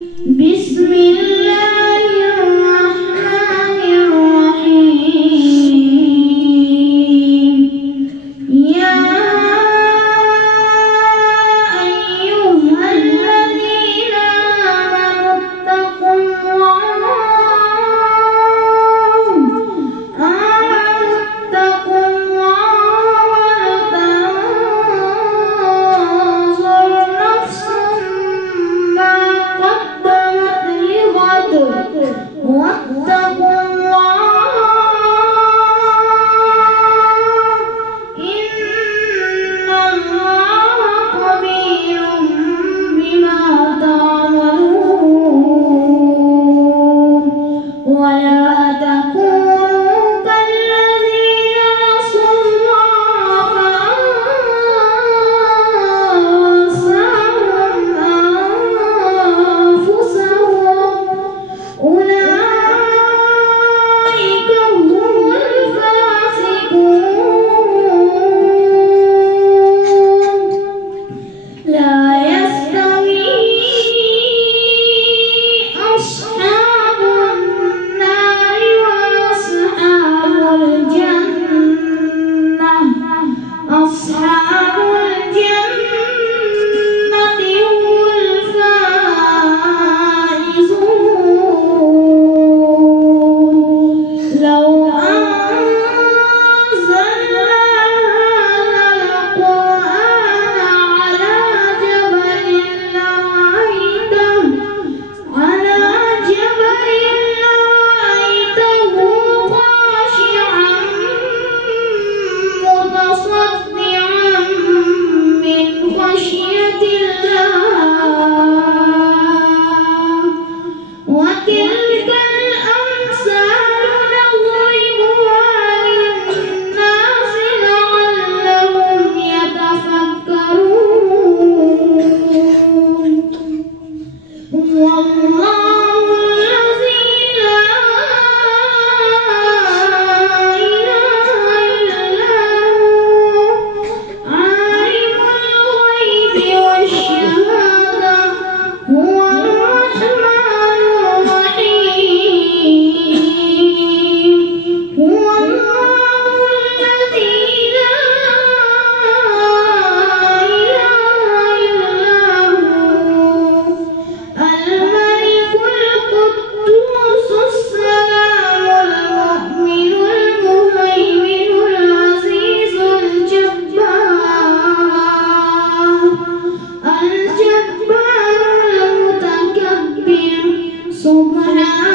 بسم الله الرحمن الرحيم. يا أيها الذين آمنوا اتقوا واتقوا الله إن الله خبير بما تعملون. ولا تكونوا كالذين نسوا الله فأنساهم أنفسهم أولئك هم الفاسقون. لا يستوي أصحاب النار وأصحاب الجنة. أصحاب الجنة هم الفائزون. لو أنزلنا هذا القرآن على جبل لرأيته خاشعا متصدعا من خشية الله. وتلك الأمثال نضربها للناس لعلهم يتفكرون. والله الذي لا إله إلا هو عالم الغيب والشهادة هو الرحمن الرحيم. هو الله الذي لا إله إلا هو الملك القدوس السلام المؤمن المهيمن العزيز الجبار المتكبر سبحان